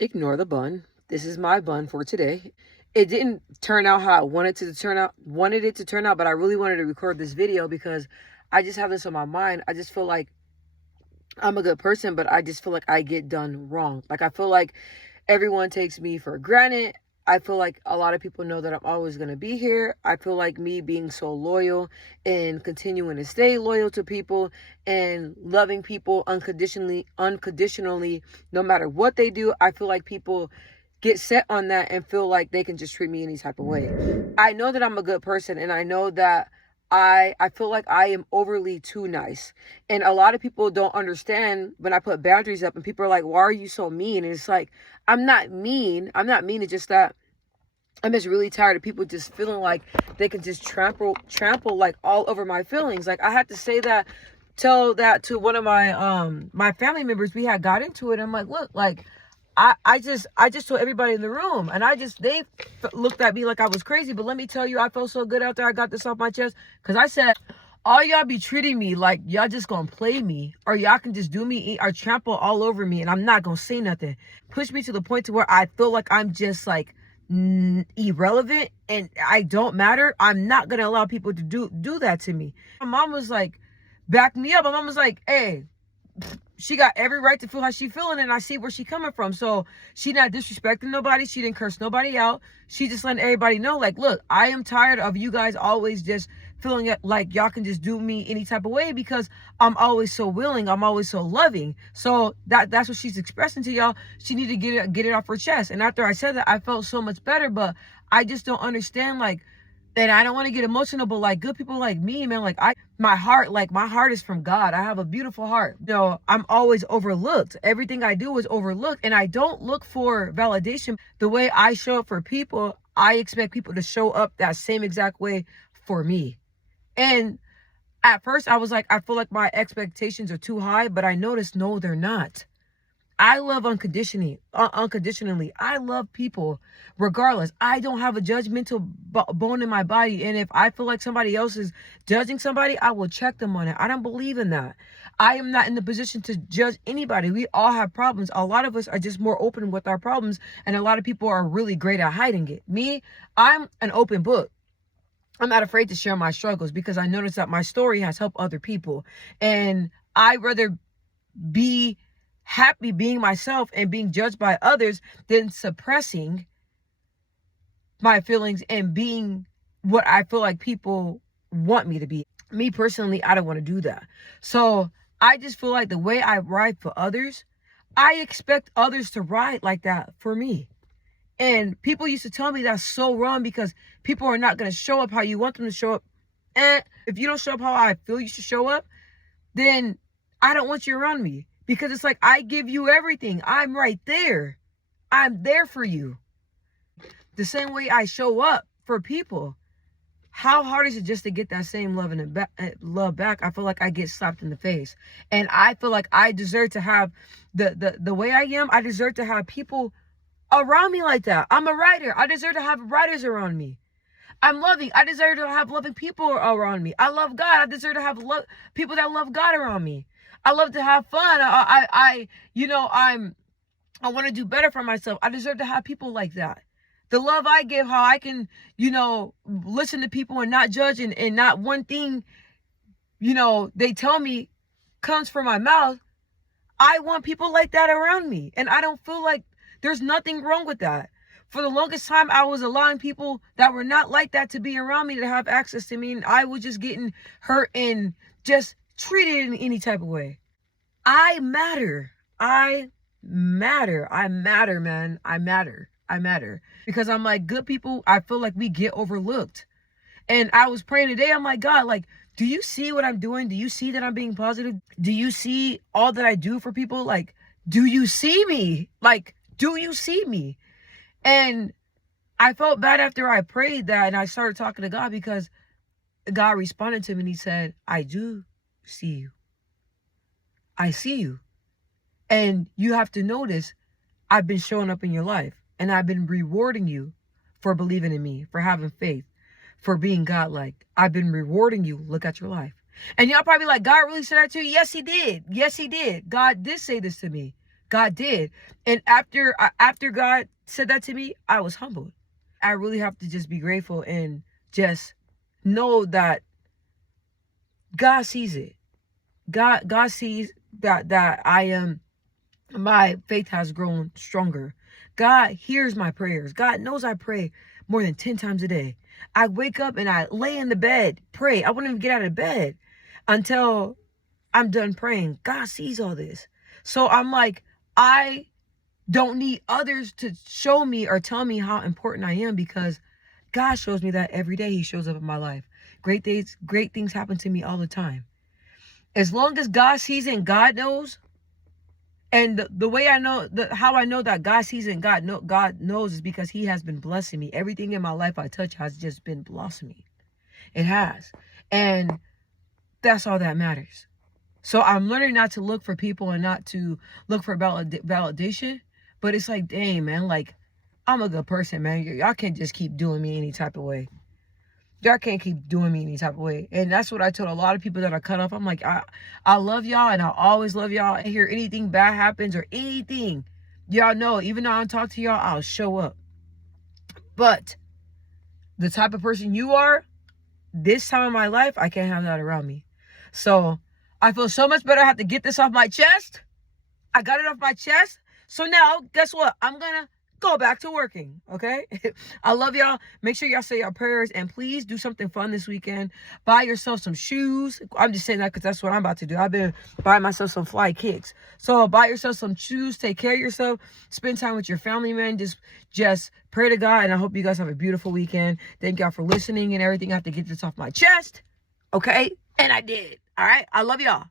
Ignore the bun. This is my bun for today. It didn't turn out how I wanted it to turn out, but I really wanted to record this video because I just have this on my mind. I just feel like I'm a good person, but I just feel like I get done wrong. Like I feel like everyone takes me for granted. I feel like a lot of people know that I'm always going to be here. I feel like me being so loyal and continuing to stay loyal to people and loving people unconditionally, no matter what they do. I feel like people get set on that and feel like they can just treat me any type of way. I know that I'm a good person, and I know that I feel like I am overly too nice. And a lot of people don't understand when I put boundaries up, and people are like, why are you so mean? And it's like, I'm not mean. I'm not mean. It's just that I'm just really tired of people just feeling like they can just trample like all over my feelings. Like I had to tell that to one of my family members. We had got into it. I'm like, look, like I just told everybody in the room, and they looked at me like I was crazy. But let me tell you, I felt so good after I got this off my chest, because I said, all y'all be treating me like y'all just gonna play me, or y'all can just do me or trample all over me, and I'm not gonna say nothing. Push me to the point to where I feel like I'm just like irrelevant and I don't matter. I'm not gonna allow people to do that to me. My mom was like, back me up. My mom was like, hey, she got every right to feel how she feeling, and I see where she coming from. So she not disrespecting nobody. She didn't curse nobody out. She just letting everybody know, like, look, I am tired of you guys always just feeling like y'all can just do me any type of way, because I'm always so willing. I'm always so loving. So that's what she's expressing to y'all. She need to get it off her chest. And after I said that, I felt so much better. But I just don't understand, like, and I don't want to get emotional, but like good people like me, man, like my heart is from God. I have a beautiful heart. You know, I'm always overlooked. Everything I do is overlooked, and I don't look for validation. The way I show up for people, I expect people to show up that same exact way for me. And at first I was like, I feel like my expectations are too high, but I noticed, no, they're not. I love unconditionally. I love people regardless. I don't have a judgmental bone in my body. And if I feel like somebody else is judging somebody, I will check them on it. I don't believe in that. I am not in the position to judge anybody. We all have problems. A lot of us are just more open with our problems, and a lot of people are really great at hiding it. Me, I'm an open book. I'm not afraid to share my struggles because I notice that my story has helped other people. And I'd rather be happy being myself and being judged by others than suppressing my feelings and being what I feel like people want me to be. Me personally, I don't want to do that. So I just feel like the way I ride for others, I expect others to ride like that for me. And people used to tell me that's so wrong, because people are not going to show up how you want them to show up. And if you don't show up how I feel you should show up, then I don't want you around me. Because it's like, I give you everything. I'm right there. I'm there for you. The same way I show up for people. How hard is it just to get that same love love back? I feel like I get slapped in the face. And I feel like I deserve to have the way I am. I deserve to have people around me like that. I'm a writer. I deserve to have writers around me. I'm loving. I deserve to have loving people around me. I love God. I deserve to have people that love God around me. I love to have fun. I want to do better for myself. I deserve to have people like that. The love I give, how I can, listen to people and not judge, and not one thing, they tell me comes from my mouth. I want people like that around me. And I don't feel like there's nothing wrong with that. For the longest time, I was allowing people that were not like that to be around me, to have access to me. And I was just getting hurt and just treated in any type of way. I matter. I matter. I matter, man. I matter. I matter. Because I'm like, good people, I feel like we get overlooked. And I was praying today. I'm like, God, like, do you see what I'm doing? Do you see that I'm being positive? Do you see all that I do for people? Like, do you see me? Like, do you see me? And I felt bad after I prayed that, and I started talking to God, because God responded to me and he said, I do see you. I see you. And you have to notice, I've been showing up in your life, and I've been rewarding you for believing in me, for having faith, for being godlike. I've been rewarding you. Look at your life. And y'all probably like, God really said that to you? Yes, he did. Yes, he did. God did say this to me. God did. And after God said that to me, I was humbled. I really have to just be grateful and just know that God sees it. God sees that I am, my faith has grown stronger. God hears my prayers. God knows I pray more than 10 times a day. I wake up and I lay in the bed, pray. I wouldn't even get out of bed until I'm done praying. God sees all this. So I'm like, I don't need others to show me or tell me how important I am, because God shows me that every day. He shows up in my life. Great things happen to me all the time. As long as God sees it and God knows, and the way I know, how I know that God sees it and God knows is because he has been blessing me. Everything in my life I touch has just been blossoming. It has. And that's all that matters. So I'm learning not to look for people and not to look for validation. But it's like, dang, man, like, I'm a good person, man. Y'all can't just keep doing me any type of way. Y'all can't keep doing me any type of way. And that's what I told a lot of people that are cut off. I'm like, I love y'all and I'll always love y'all. I hear anything bad happens or anything, y'all know, even though I don't talk to y'all, I'll show up. But the type of person you are, this time in my life, I can't have that around me. So I feel so much better. I have to get this off my chest. I got it off my chest. So now, guess what? I'm going to go back to working, okay? I love y'all. Make sure y'all say your prayers, and please do something fun this weekend. Buy yourself some shoes. I'm just saying that because that's what I'm about to do. I've been buying myself some fly kicks. So buy yourself some shoes. Take care of yourself. Spend time with your family, man. Just pray to God, and I hope you guys have a beautiful weekend. Thank y'all for listening and everything. I have to get this off my chest, okay? And I did. All right? I love y'all.